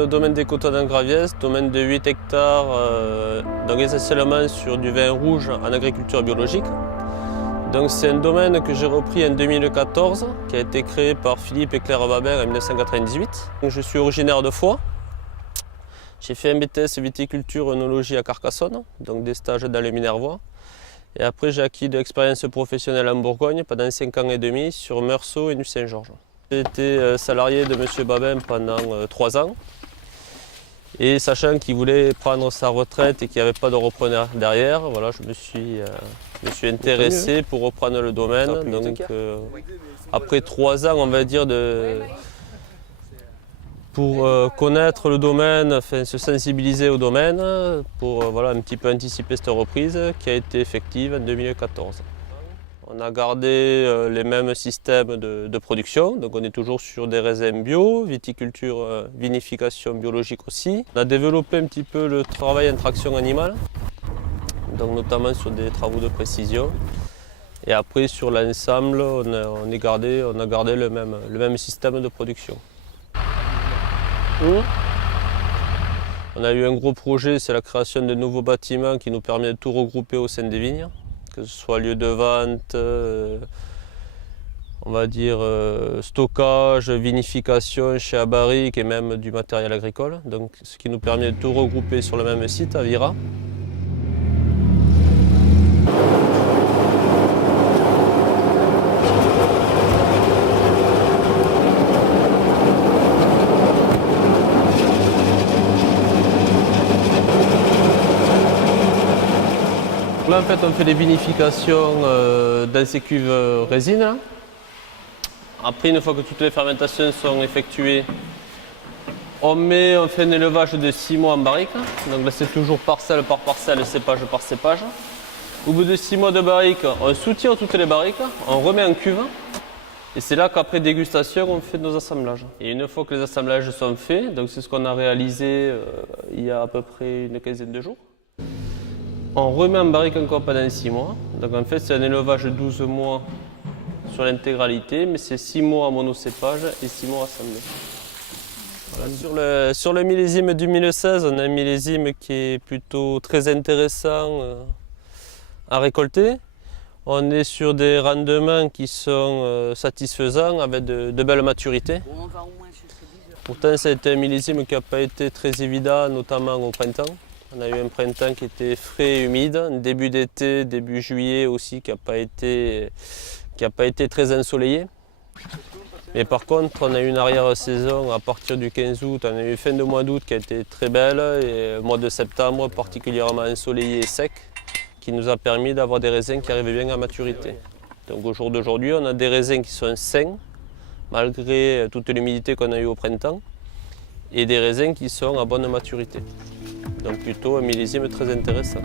au domaine des Coteaux d'Angraviès, domaine de 8 hectares, donc essentiellement sur du vin rouge en agriculture biologique. Donc c'est un domaine que j'ai repris en 2014, qui a été créé par Philippe et Claire Babin en 1998. Donc, je suis originaire de Foix. J'ai fait un BTS viticulture œnologie à Carcassonne, donc des stages dans le Minervois. Et après j'ai acquis de l'expérience professionnelle en Bourgogne pendant 5 ans et demi sur Meursault et Nuits-Saint-Georges. J'ai été salarié de M. Babin pendant 3 ans. Et sachant qu'il voulait prendre sa retraite et qu'il n'y avait pas de repreneur derrière, voilà, je me suis intéressé pour reprendre le domaine. Donc, après 3 ans, on va dire, pour connaître le domaine, enfin, se sensibiliser au domaine, pour voilà, un petit peu anticiper cette reprise qui a été effective en 2014. On a gardé les mêmes systèmes de production, donc on est toujours sur des raisins bio, viticulture, vinification biologique aussi. On a développé un petit peu le travail en traction animale, donc notamment sur des travaux de précision. Et après sur l'ensemble, on a gardé le même système de production. On a eu un gros projet, c'est la création de nouveaux bâtiments qui nous permet de tout regrouper au sein des vignes. Que ce soit lieu de vente, on va dire stockage, vinification chez Abaric et même du matériel agricole. Donc, ce qui nous permet de tout regrouper sur le même site à Vira. Là, en fait, on fait des vinifications dans ces cuves résine. Après, une fois que toutes les fermentations sont effectuées, on fait un élevage de 6 mois en barrique. Donc là, c'est toujours parcelle par parcelle, cépage par cépage. Au bout de 6 mois de barrique, on soutire toutes les barriques, on remet en cuve. Et c'est là qu'après dégustation, on fait nos assemblages. Et une fois que les assemblages sont faits, donc c'est ce qu'on a réalisé il y a à peu près une quinzaine de jours. On remet en barrique encore pendant 6 mois. Donc en fait, c'est un élevage de 12 mois sur l'intégralité, mais c'est 6 mois en monocépage et 6 mois assemblés. Voilà. Sur le millésime 2016, on a un millésime qui est plutôt très intéressant à récolter. On est sur des rendements qui sont satisfaisants avec de belles maturités. Pourtant, ça a été un millésime qui n'a pas été très évident, notamment au printemps. On a eu un printemps qui était frais et humide, un début d'été, début juillet aussi, qui n'a pas été très ensoleillé. Mais par contre, on a eu une arrière-saison à partir du 15 août, on a eu fin de mois d'août qui a été très belle et le mois de septembre particulièrement ensoleillé et sec, qui nous a permis d'avoir des raisins qui arrivaient bien à maturité. Donc au jour d'aujourd'hui, on a des raisins qui sont sains, malgré toute l'humidité qu'on a eue au printemps, et des raisins qui sont à bonne maturité. Donc plutôt un millésime très intéressant.